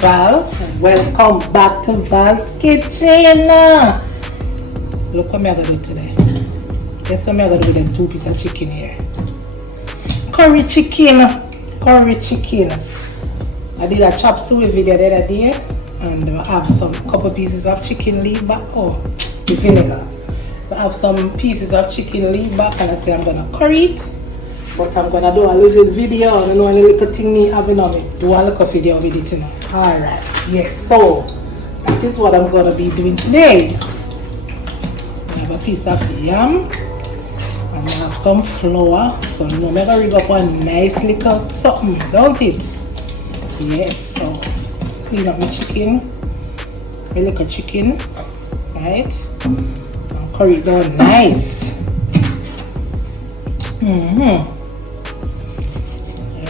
Val. Welcome back to Val's Kitchen. Look what I'm gonna do today. Guess what I'm gonna do with them 2 pieces of chicken here. Curry chicken. I did a chop suey video the other day and I have some couple pieces of chicken leave back. Oh, the vinegar. I have some pieces of chicken leave back and I say I'm gonna curry it. But I'm gonna do a little video. I don't know any little thing me having on me. Do a little video with it, you know. Alright, yes, so that is what I'm gonna be doing today. I have a piece of yam and I have some flour. So I'm gonna rig up a nice little something, don't it? Yes, so clean up my chicken. My little chicken, right? And curry it down nice.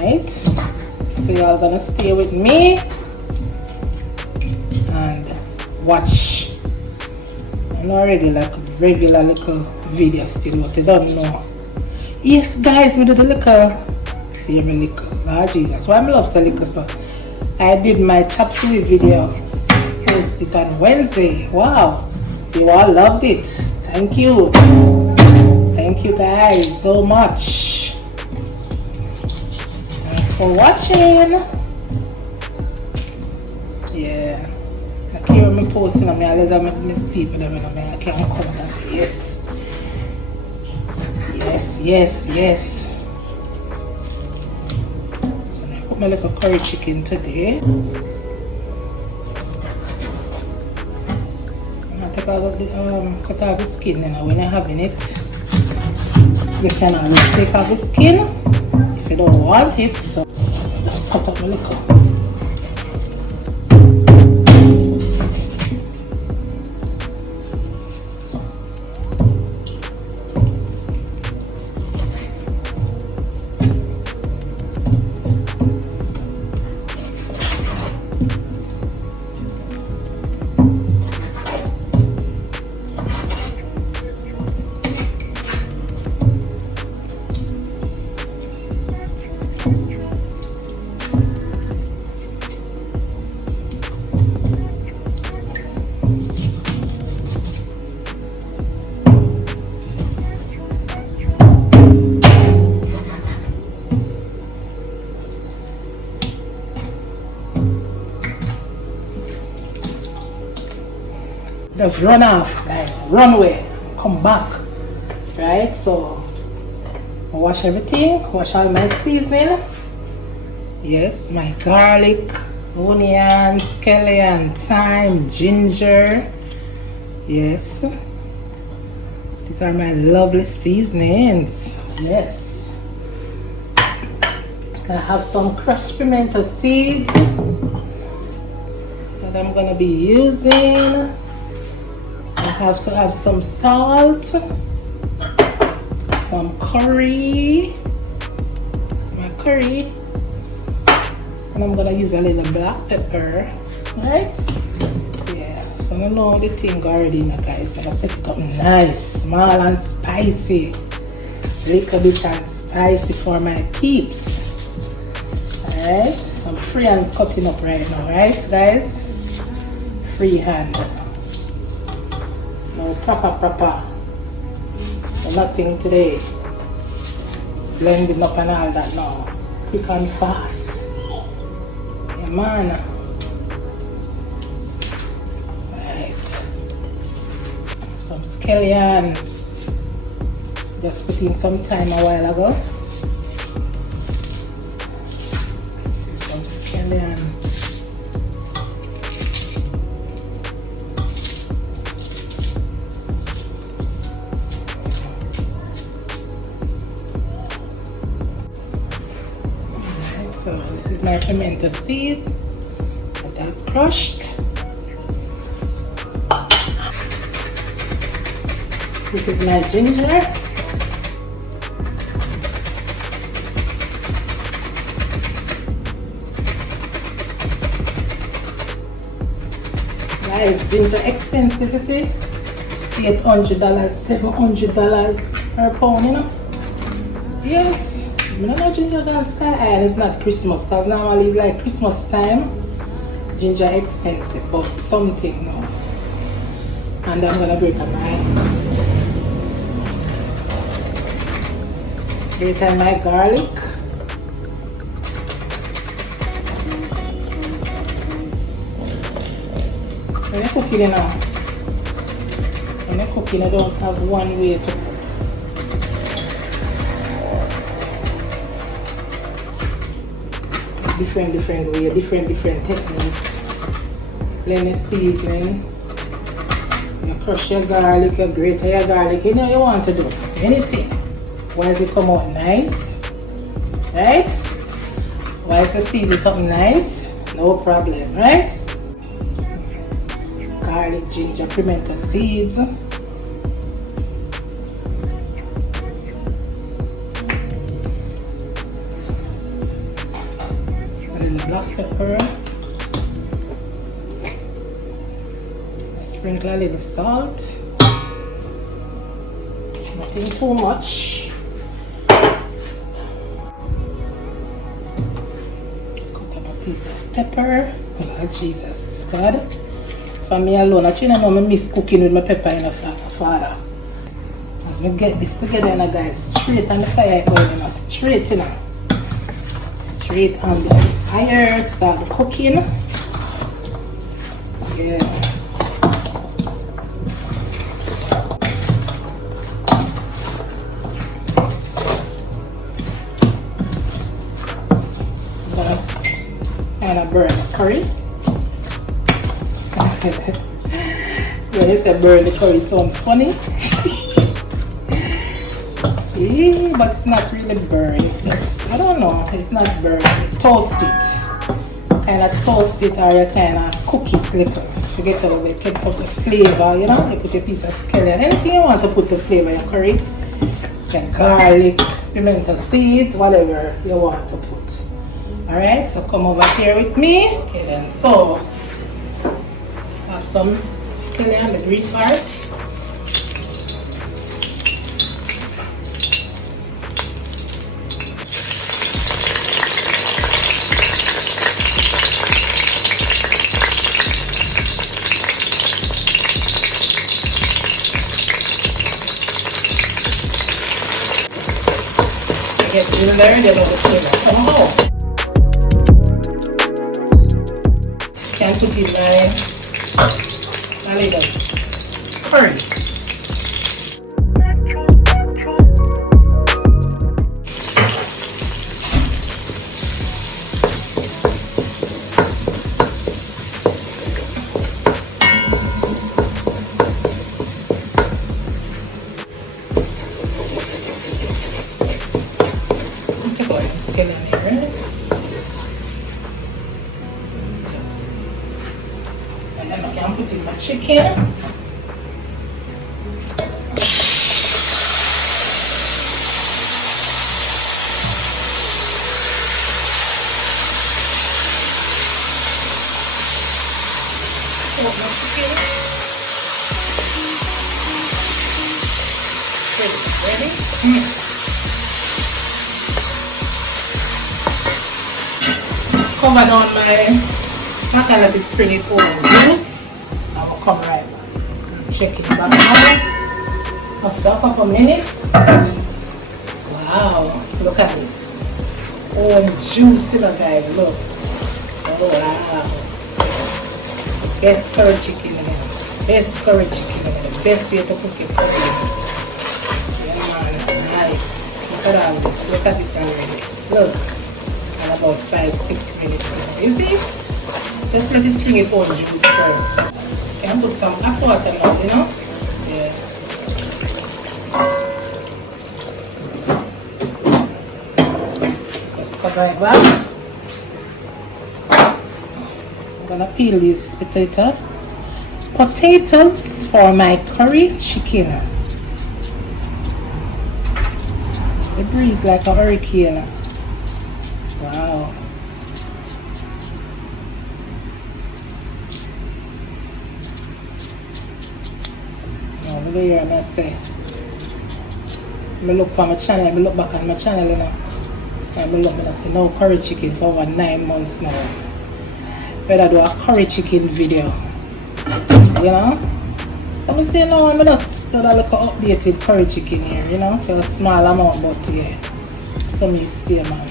Right, so y'all gonna stay with me and watch. I know regular little video still, but I don't know. Yes, guys, we do the little. See me little. Lord Jesus, why I love so little so. I did my chop suey video. Post it on Wednesday. Wow, you all loved it. Thank you. Thank you guys so much. For watching. Yeah, I keep me posting on me. I let me people them and I can't come and say yes. So I put my little curry chicken today. I take out the cut off the skin, and when I'm having it, you can always take off the skin. I don't want it, so just cut up my little. Just run off, guys. Run away. Come back. Right? So wash everything. Wash all my seasoning. Yes, my garlic, onion, scallion, thyme, ginger. Yes. These are my lovely seasonings. Yes. I have some crushed pimento seeds that I'm gonna be using. I have to have some salt, some curry, and I'm gonna use a little black pepper, right? Yeah, so I know the thing already, guys. So I set it up nice, small and spicy, little bit and spicy for my peeps. Alright, so I'm free hand cutting up right now, right, guys? Free hand. No proper. So nothing today. Blending up and all that now. Quick and fast. Yeah, man. Right. Some scallion. Just put in some time a while ago. Some scallion. So this is my pimento seed that I crushed. This is my ginger. Guys, ginger expensive, you see? $800, $700 per pound, you know? Yes. I don't know ginger dance sky and it's not Christmas because normally it's like Christmas time Ginger expensive, but something no. And I'm gonna grate my garlic. When you're cooking, you know, when you're cooking, you don't have one way to cook. Different way, different technique. Blend the seasoning. You crush your garlic, you grate your garlic. You know you want to do anything. Once it come out nice, right? Once the season come nice, no problem, right? Garlic, ginger, pimento seeds. Black pepper, sprinkle a little salt, nothing too much. Cut up a piece of pepper. Oh Jesus, God. For me alone, I know I miss cooking with my pepper in a father. As we get this together, and guys, straight on the fire, straight, you know. Straight on the fire, start the cooking. Yeah. That's kind of burn the curry. When you say burn the curry, it sounds funny. Yeah, but it's not really burned. It's just, I don't know, it's not burned. You toast it. Kind of toast it, or you kind of cook it little to get out the flavor, you know. You put a piece of scallion, anything you want to put the flavor in your curry. Like garlic, pimento seeds, whatever you want to put. Alright, so come over here with me. Okay then, so have some scallion, the green part. Get in there and then the flavor come out. Can put in my little curry. Skin in here. And then I can put in my chicken. Ready? Cover down my not gonna let it spring it over juice. I will come right back. Check it back now. After a couple minutes. Wow, look at this. Oh, juicy, guys, look. Oh wow. Best curry chicken again. Best curry chicken again. The best way to cook it. Yeah man, nice. Look at all this. Look at this already. Look. About 5-6 minutes. You see? Just let it spring it on juice first. Can put some hot water now, you know? Yeah. Just cover it back. I'm gonna peel these potatoes for my curry chicken. It breathes like a hurricane. Wow. Now look here, I say. I look for my channel, I look back on my channel, you know. I look and I see no curry chicken for over 9 months now. whether do a curry chicken video. You know? So I say no, I'm just do a little updated curry chicken here, you know, for a small amount, but yeah. So me stay, man.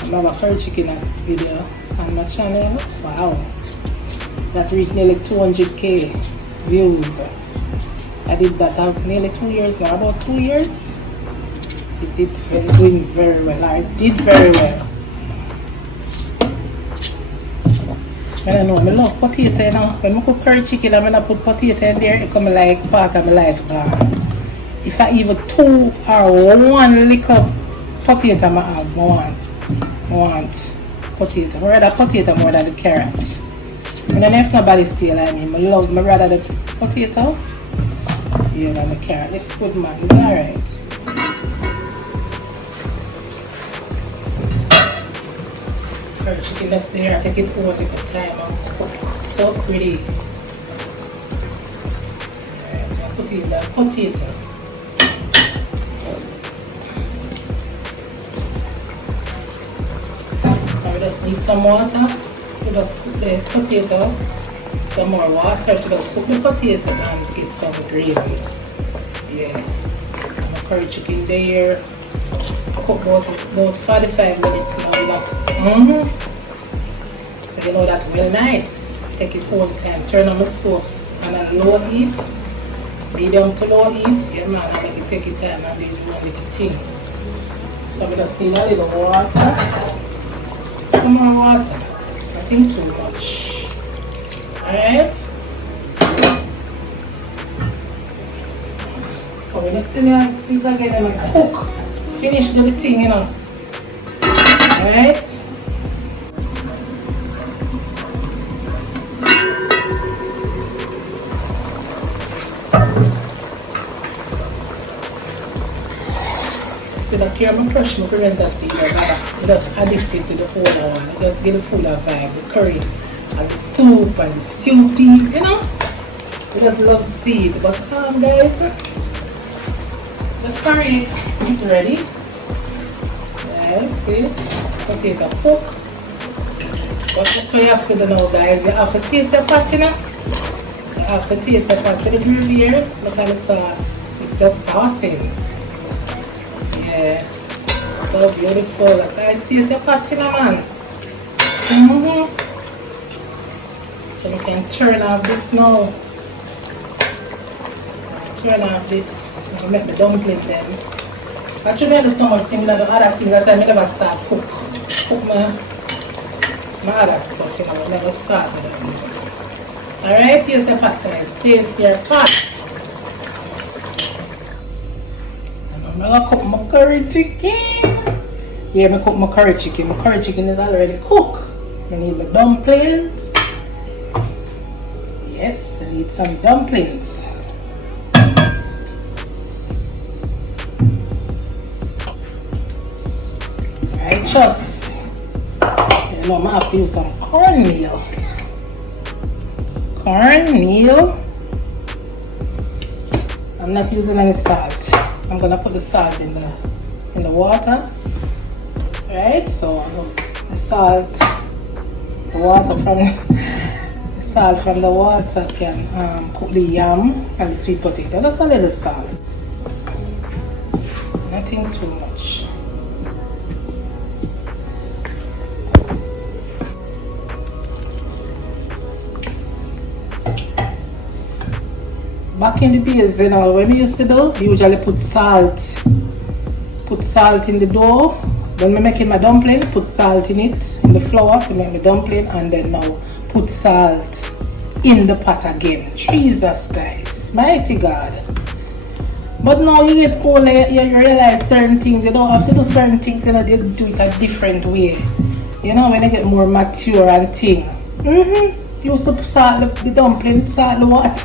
I have a curry chicken video on my channel. Wow. That reached nearly 200k views. I did that nearly 2 years now, about 2 years. It did doing very well. I did very well. I don't know, I love potato, you know. When I cook curry chicken, I'm gonna put potato in there, it come like part of my life. If I even 2 or 1 little potato I have, I want potato. I rather potato more than the carrots. And then if nobody steal, I mean, I love my rather the potato, yeah, than the carrot. It's good, man. It's alright. Curry chicken that's there, I take it over the time. So pretty. Alright, I put in the potato. I just need some water. To just cook the potato, some more water to just cook the potato and get some gravy. Yeah. And my curry chicken there. I cook about 45 minutes now. You know. So you know that's real nice. Take it home time. Turn on the stoves and then low heat. Medium to low heat. Yeah man, and then you take it time and then you want the thing. So I'm just need a little water. Some more water. Nothing too much. Alright. So we're just see if I get them and cook. Finish the thing, you know. Alright. See that here I'm crushing my coriander seed. I'm just addicted to the whole one. I just get the full of vibe, the curry, and the soup, and the stew peas, you know. I just love seed. But guys, the curry is ready. Yeah, see? Potato cook. But that's what you have to do now, guys. You have to taste your pot, you know. You have to taste your pot. So the gravy here, look at the sauce. It's just saucing. Yeah, so beautiful. Guys, taste your pot, you know, man. So you can turn off this now. Turn off this. I'm gonna make the dumpling then. Actually, I do so much things that the other things that I never start cook my other stuff, you know, I never start with them. Alright, taste your pot, guys. Taste your pot. I'm gonna cook my curry chicken. Yeah, I'm gonna cook my curry chicken. My curry chicken is already cooked. I need my dumplings. Yes, I need some dumplings. Alright, just, you know, I'm gonna have to use some cornmeal. Cornmeal. I'm not using any salt. I'm gonna put the salt in the water, right? So the salt, the water from the salt from the water can cook the yam and the sweet potato. Just a little salt, nothing too much. Back in the days, you know, when we used to do, we usually put salt in the dough. When we're making my dumpling, put salt in it, in the flour to make my dumpling, and then now put salt in the pot again. Jesus, guys, mighty God. But now you get older, you realize certain things, you don't have to do certain things, you know, they do it a different way. You know, when you get more mature and thing. You used to salt the dumpling, salt the water.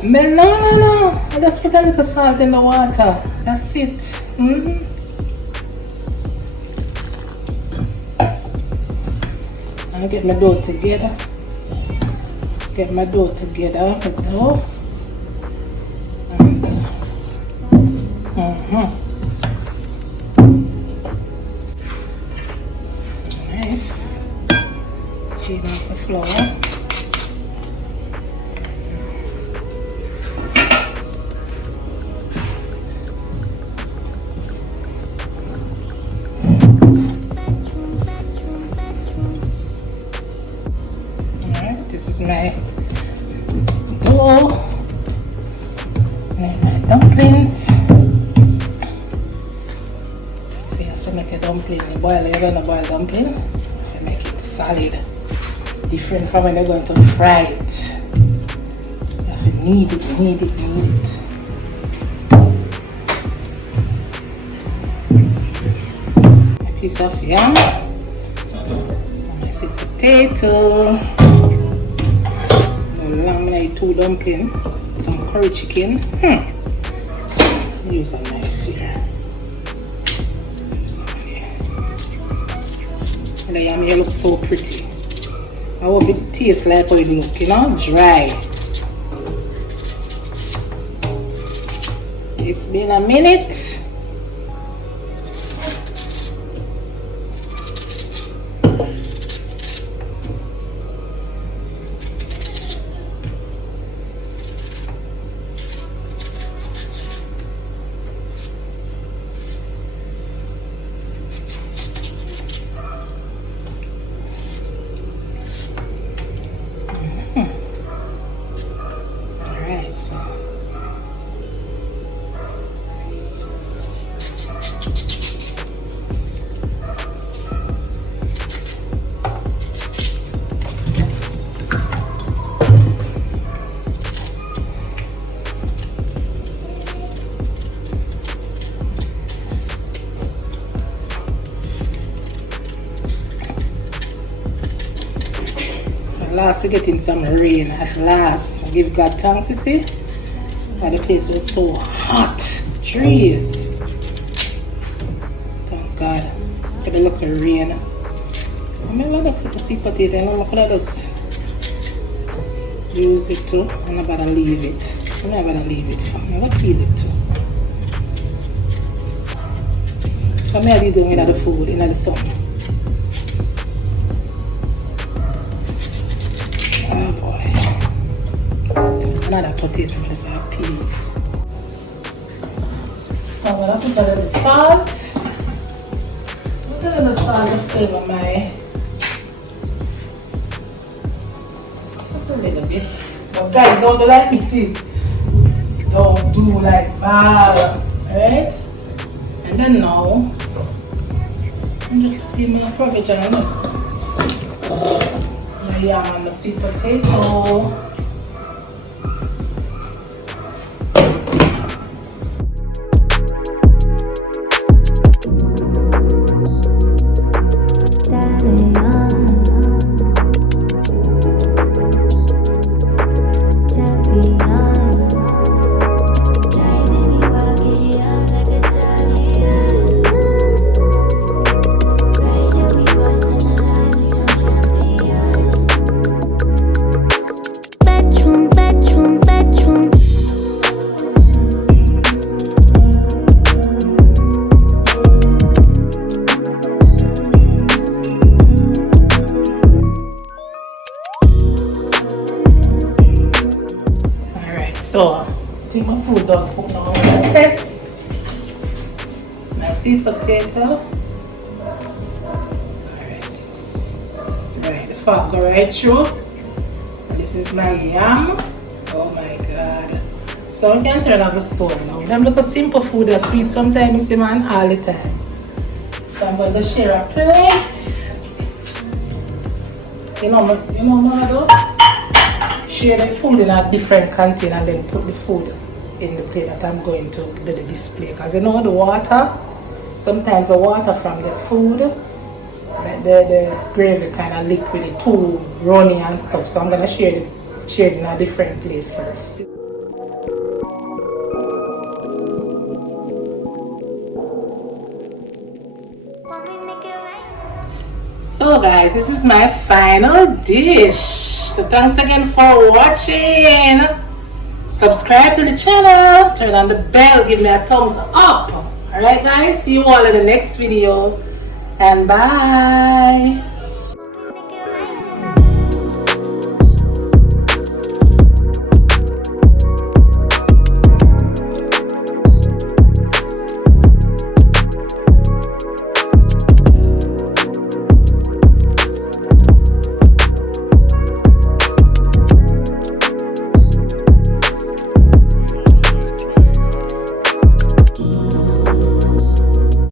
But no. I just put a little salt in the water. That's it. I'll get my dough together. Get my dough together. strain off the flour. Alright, this is my dough. And my dumplings. So you have to make a dumpling. You're gonna boil dumpling. You have to make it solid. Different from when you're going to fry it. You have to knead it. A piece of yam. My sweet potato. Laminate 2 dumplings. Some curry chicken. Use a knife here. And the yam here looks so pretty. I hope it tastes like how it looks, you know, dry. It's been a minute. Last we're getting some rain at last. I give God thanks, you see. But the place was so hot. Trees. Thank God. For the look of rain. I remember that to see potato and I could have just use it too. I'm not gonna leave it. I'm not gonna leave it. I'm gonna feed it too. So I'm going doing the food in the sun. Another potato with some peas. So I'm gonna put a little salt. Put a little salt to flavor my. Just a little bit. But guys, don't do like me. Don't do like that. Right? And then now, I'm just putting my provision on it. My yam and the sweet potato. So, take my food out, put on my lettuce, my sweet potato. Alright, right, the fat go right through. This is my yam. Oh my god. So we can turn off the stove now. Them look a simple food that's sweet sometimes, man, all the time. So I'm going to share a plate. You know what I do? Share the food in a different container and then put the food in the plate that I'm going to do the display. Because you know the water, sometimes the water from the food, like the gravy kind of liquid, it too runny and stuff. So I'm going to share it in a different plate first. So guys, this is my final dish. So thanks again for watching. Subscribe to the channel, turn on the bell, give me a thumbs up. Alright guys, see you all in the next video and bye.